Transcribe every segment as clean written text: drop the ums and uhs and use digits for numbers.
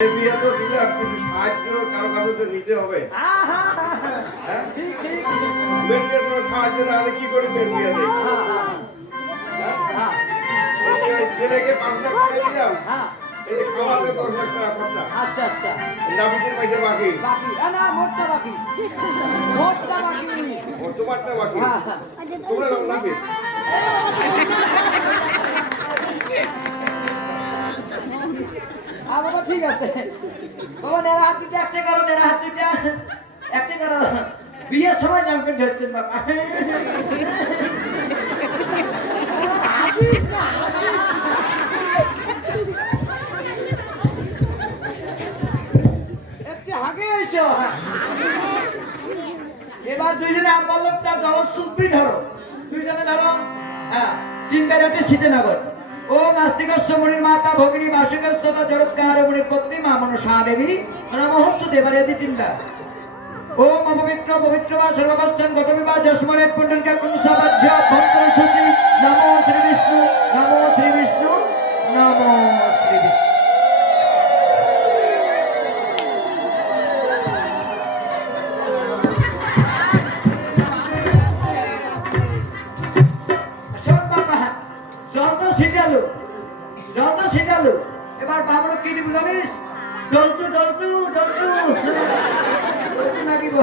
বিয়ে তো দিলে আপনি সাহায্য কারো কাছে তো নিতে হবে। হ্যাঁ ঠিক ঠিক মেয়ের বিয়ে তোমার সাহায্য না হলে কি করে মেয়ের বিয়ে দেয়? ছেলেকে 5 লাখ টাকা দিলাম, এই যে খাওয়াতে 10 লাখ টাকা খরচা। আচ্ছা আচ্ছা নাবিকের পয়সা বাকি, বাকি না মোটটা বাকি মোটটা বাকি তোমারটা বাকি। তোমরা দাও নাকি? বাবা ঠিক আছে বাবা নেড়া হাত দুটো একটা করো নেড়া হাত দুটো একটা করো বিয়ের সময় নাম করে ধরছেন বাবা আসিস না আসিস একটু আগে এসো এবার দুইজনে আম্বালকটা জলসুপি ধরো দুইজনে ধরো হ্যাঁ তিনবার একটা সিটে নগর ও নাস্তিকস্য মুনির মাতা ভগিনী বাসুকস্ততা জড়ৎকার মুনির পত্নী মা মনসা দেবী নমঃস্তু দেবারেতি তিনবার ওম অপবিত্র পবিত্র বা সর্বকষ্টন গতবিবা যস্মরে পুণ্ডরিকা কুংসাবাজ্য ভক্তন সূচি নমো শ্রী বিষ্ণু নমো শ্রী বিষ্ণু নমো শ্রী বিষ্ণু শোন বাবা জল তো ছিটালো এবার বাবার কি দিবি জানিস ডলটু ডলটু ডলটু ডলটু না দিব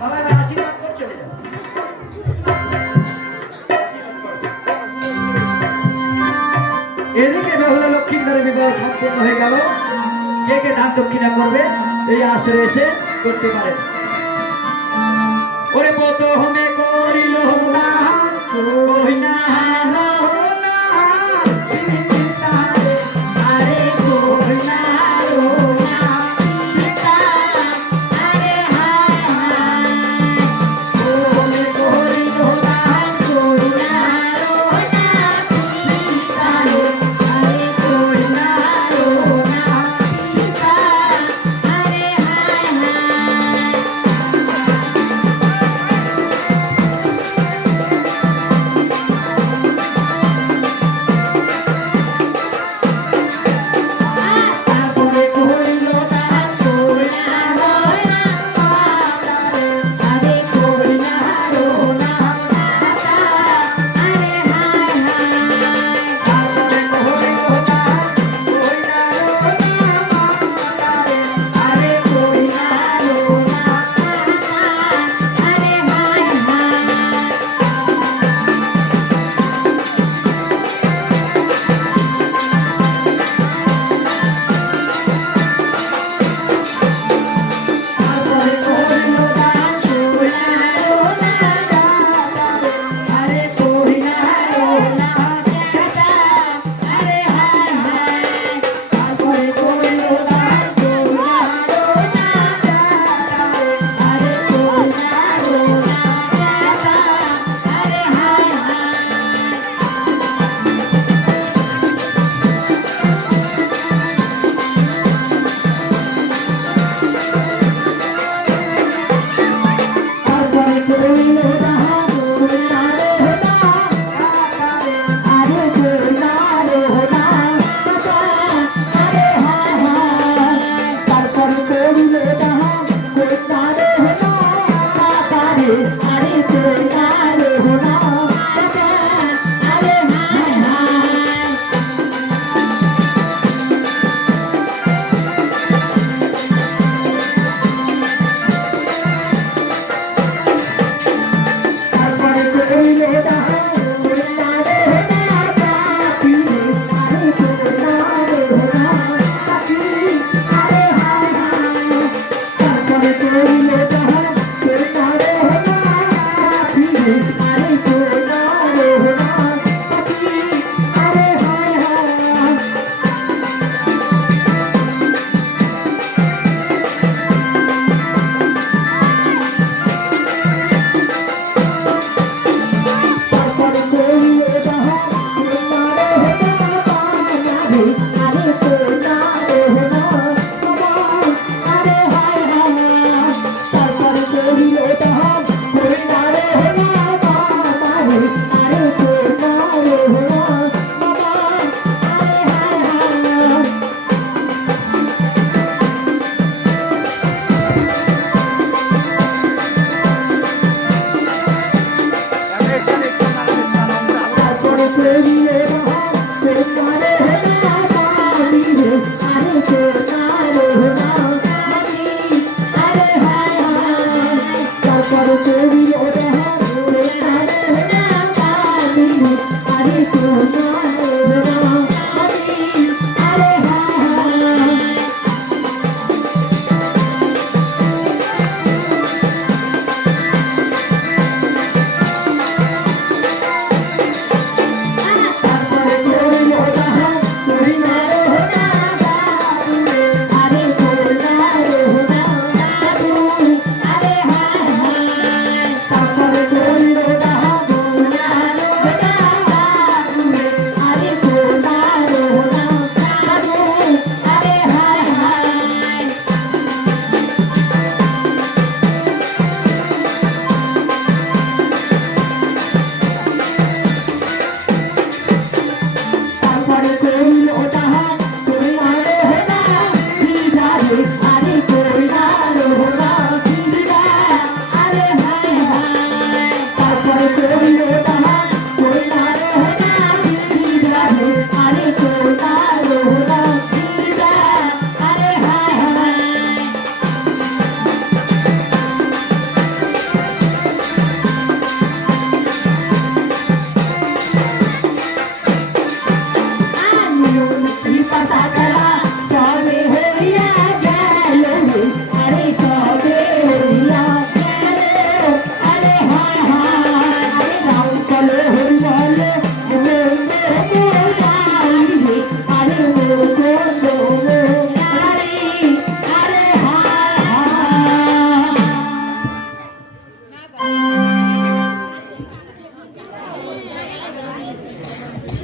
বাবা এবার আশীর্বাদ কর চলে যাও এদিকে বেহুলা লক্ষ্মীন্দরের বিবাহ সম্পূর্ণ হয়ে গেল কে কে দান দক্ষিণা করবে এই আসরে এসে করতে পারেন ওরে পত হমে করিল না কইনা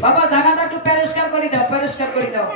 বাবা জায়গাটা একটু পরিষ্কার করে দাও, পরিষ্কার করে দাও।